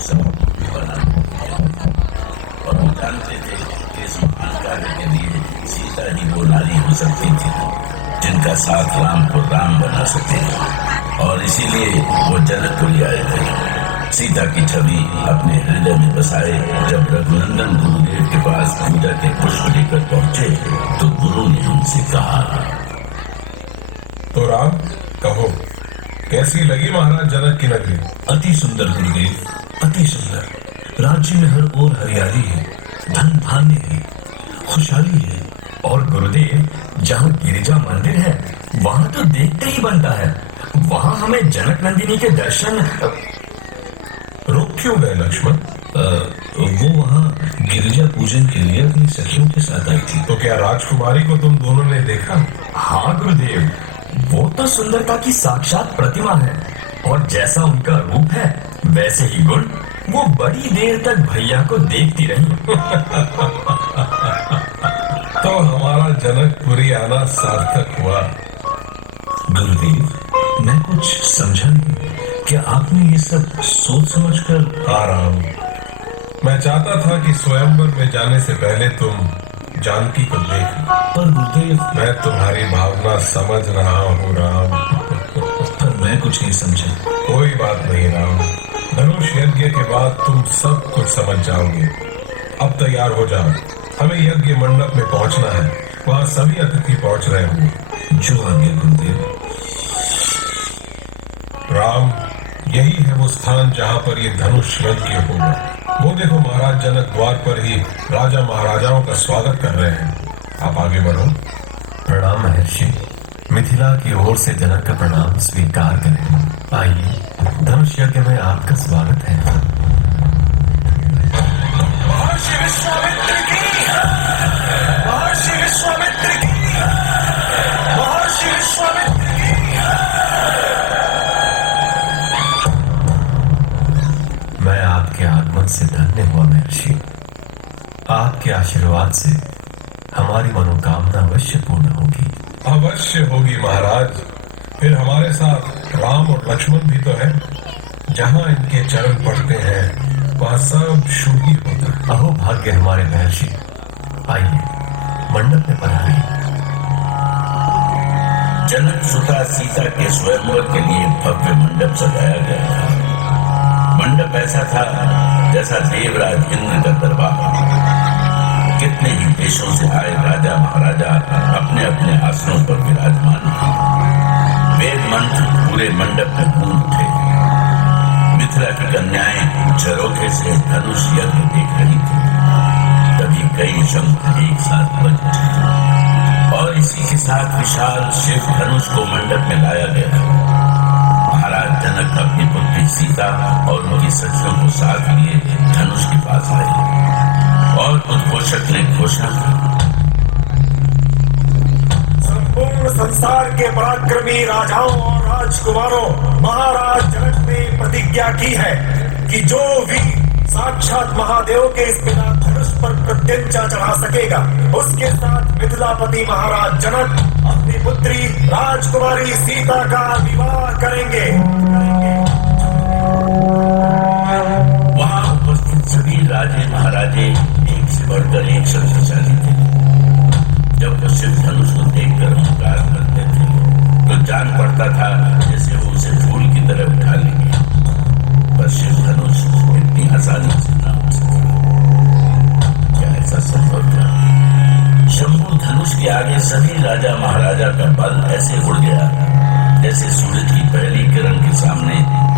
सब बना और वो जानते थे कि इस महान कार्य के लिए सीता ही वो नारी हो सकती थी जिनका साथ राम को राम बना सके, और इसीलिए वो जनक को ले आए थे। सीता की छवि अपने हृदय में बसाए जब रघुनंदन गुरुदेव के पास पूजा के पुष्प लेकर पहुंचे तो गुरु ने उनसे कहा, तो राम कहो, कैसी लगी महाराज जनक की नगरी? अति सुंदर गुरुदेव, अति सुंदर। राज्य में हर ओर हरियाली है, धन धान्य है, खुशहाली है। और गुरुदेव, जहाँ गिरिजा मंदिर है वहाँ तो देखते ही बनता है। वहाँ हमें जनक नंदिनी के दर्शन। रुक क्यों गए लक्ष्मण? वो वहाँ गिरिजा पूजन के लिए अपनी सखियों के साथ आई थी। तो क्या राजकुमारी को तुम दोनों ने देखा? हाँ गुरुदेव, वो तो सुंदरता की साक्षात प्रतिमा है, और जैसा उनका रूप है वैसे ही गुण। वो बड़ी देर तक भैया को देखती रही। तो हमारा जनकपुरी आना सार्थक हुआ। गुरुदेव, मैं कुछ समझा नहीं। क्या आपने ये सब सोच समझकर? आराम, मैं चाहता था कि स्वयंवर में जाने से पहले तुम जानकी को देख। पर गुरुदेव, मैं तुम्हारी भावना समझ रहा हूँ राम। पर मैं कुछ नहीं समझा। कोई बात नहीं राम, धनुष यज्ञ के बाद तुम सब कुछ समझ जाओगे। अब तैयार हो जाओ, हमें यज्ञ मंडप में पहुंचना है। वहाँ सभी अतिथि पहुंच रहे होंगे। जो आज्ञा गुरुदेव। राम, यही है वो स्थान जहाँ पर ये धनुष यज्ञ होगा। वो देखो, महाराज जनक द्वार पर ही राजा महाराजाओं का स्वागत कर रहे हैं। आप आगे बढ़ो। प्रणाम महर्षि। मिथिला की ओर से जनक का प्रणाम स्वीकार करें। आइए, धनुष यज्ञ में आपका स्वागत है। महर्षि विश्वामित्र की, महर्षि विश्वामित्र की, महर्षि विश्वामित्र की। मैं आपके आगमन से धन्य हुआ महर्षि। आपके आशीर्वाद से हमारी मनोकामना अवश्य पूर्ण होगी। अवश्य होगी महाराज। फिर हमारे साथ राम और लक्ष्मण भी तो है। जहाँ इनके चरण पड़ते हैं वहाँ सब शुभ ही होता है। अहो भाग्य हमारे महर्षि। आइए, मंडप में पधारिए। जनक सुता सीता के स्वयंवर के लिए भव्य मंडप सजाया गया था। मंडप ऐसा था जैसा देवराज इंद्र का दरबार। कितने ही देशों से आए राजा महाराजा अपने अपने आसनों पर विराजमान थे। वेद मंत्र पूरे मंडप में गूंज उठे। मिथिला की कन्याएं झरोखे से धनुष यज्ञ देख रही थी। तभी कई शंख एक साथ बज उठे और इसी के साथ विशाल शिव धनुष को मंडप में लाया गया। महाराज जनक अपनी पुत्री सीता और उनकी सखियों को साथ लिए धनुष के पास आए और उद्घोषक ने घोषणा की, संपूर्ण संसार के पराक्रमी राजाओं और राजकुमारों, महाराज जनक ने प्रतिज्ञा की है कि जो भी साक्षात महादेव के इस पिता धनुष पर प्रत्यंचा चढ़ा सकेगा, उसके साथ मिथिलापति महाराज जनक अपनी पुत्री राजकुमारी सीता का विवाह करेंगे। वहां उपस्थित सभी राजे महाराजे एक से बढ़कर एक शक्तिशाली थे। जब वो शिव धनुष को देखकर ओंकार करते थे तो जान पड़ता था जैसे वो उसे फूल की तरह उठा लेंगे, पर शिव धनुष इतनी आसानी से न उठ सके। क्या ऐसा संभव था? शंभु धनुष के आगे सभी राजा महाराजा का बल ऐसे उड़ गया जैसे सूरज की पहली किरण के सामने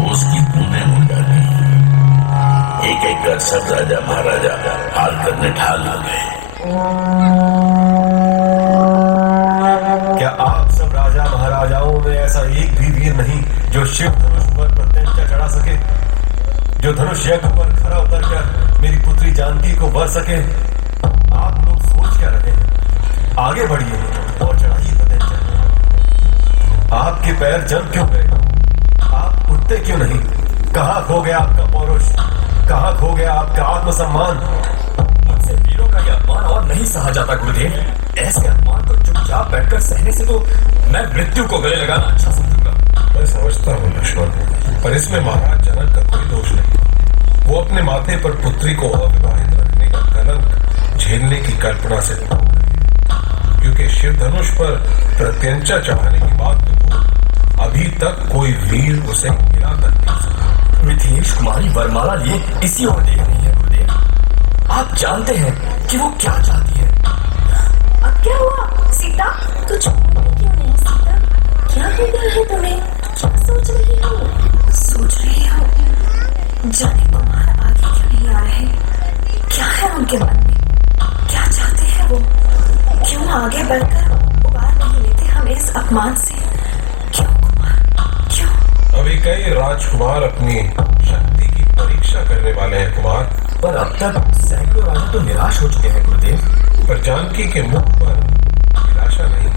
ओस की बूंदें उड़ जाती हैं। एक एक कर सब राजा महाराजा हाल करने ढाल हो गए। क्या आप सब राजा महाराजाओं में ऐसा एक भी वीर नहीं जो शिव धनुष पर प्रत्यंचा चढ़ा सके, जो धनुष यज्ञ पर खरा उतरकर मेरी पुत्री जानकी को वर सके? आप लोग सोच क्या रहे हैं? आगे बढ़िए और चढ़ाइए प्रत्यंचा। आपके पैर जम क्यों गए? आप उठते क्यों नहीं? कहाँ खो गया आपका पौरुष? कहाँ खो गया आपका आत्मसम्मान? मुझसे वीरों का यह अपमान और नहीं सहा जाता गुरुदेव। ऐसे अपमान को चुपचाप बैठकर सहने से तो मैं मृत्यु को गले लगाना अच्छा समझूंगा। मैं समझता हूँ लक्ष्मण, पर इसमें महाराज जनक का कोई दोष नहीं। वो अपने माथे पर पुत्री को अविवाहित रखने का कलंक झेलने की कल्पना से क्योंकि शिव धनुष पर प्रत्यंचा चढ़ाने की बात तो दूर, अभी तक कोई वीर उसे गिरा तक नहीं सका। मिथिलेश कुमारी वरमाला लिए इसी ओर देख रही है गुरुदेव। आप जानते हैं कि वो क्या चाहती है। अब क्या हुआ सीता? कुछ बोलती क्यों नहीं सीता? क्या हो गया है तुम्हें? क्या सोच रही हो? सोच रही हो जाने कुमार आगे क्यों नहीं आ रहे? क्या है उनके मन में? क्या चाहते हैं वो? क्यों आगे बढ़कर उबार नहीं लेते हमें इस अपमान से? क्यों कुमार, क्यों? अभी कई राजकुमार अपनी शक्ति की परीक्षा करने वाले हैं कुमार। पर अब तक सैकड़ों राजा तो निराश हो चुके हैं गुरुदेव। पर जानकी के मुख पर निराशा नहीं,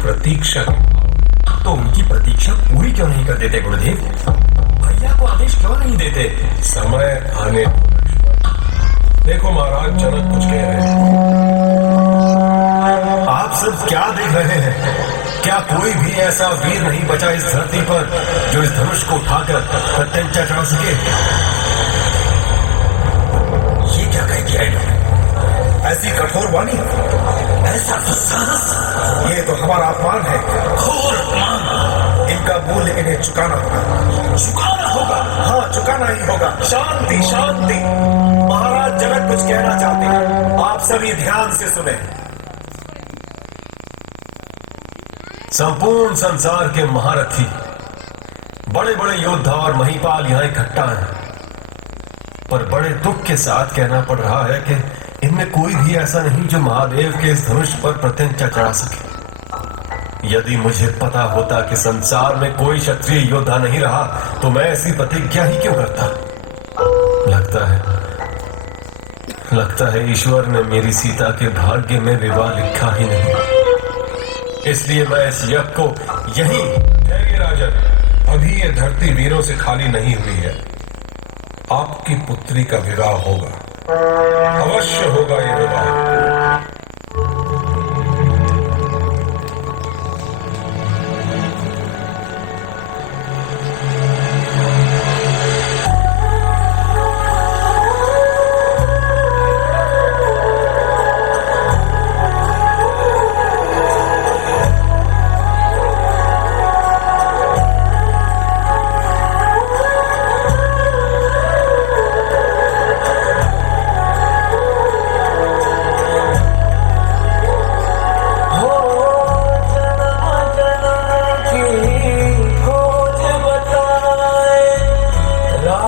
प्रतीक्षा के भाव। तो उनकी प्रतीक्षा पूरी क्यों नहीं कर देते गुरुदेव? भैया को आदेश क्यों नहीं देते? समय आने दो लक्ष्मण। देखो महाराज जनक कुछ कह रहे हैं। आप सब क्या देख रहे हैं? क्या कोई भी ऐसा वीर नहीं बचा इस धरती पर जो इस धनुष को उठाकर प्रत्यंचा चढ़ा सके? ये क्या कह दिया इन्होंने? ऐसी कठोर वाणी, ऐसा दुस्साहस, ये तो हमारा अपमान है, घोर अपमान। इनका मूल्य इन्हें चुकाना होगा। चुकाना होगा? हाँ, चुकाना ही होगा। शांति, शांति। महाराज जनक कुछ कहना चाहते हैं, आप सभी ध्यान से सुने। संपूर्ण संसार के महारथी, बड़े बड़े योद्धा और महिपाल यहां इकट्ठा हैं, पर बड़े दुख के साथ कहना पड़ रहा है कि इनमें कोई भी ऐसा नहीं जो महादेव के इस धनुष पर प्रत्यंचा चढ़ा सके। यदि मुझे पता होता कि संसार में कोई क्षत्रिय योद्धा नहीं रहा तो मैं ऐसी प्रतिज्ञा ही क्यों करता। लगता है ईश्वर ने मेरी सीता के भाग्य में विवाह लिखा ही नहीं, इसलिए मैं इस यज्ञ को यही। ठहरिए राजन, अभी ये धरती वीरों से खाली नहीं हुई है। आपकी पुत्री का विवाह होगा, अवश्य होगा ये विवाह।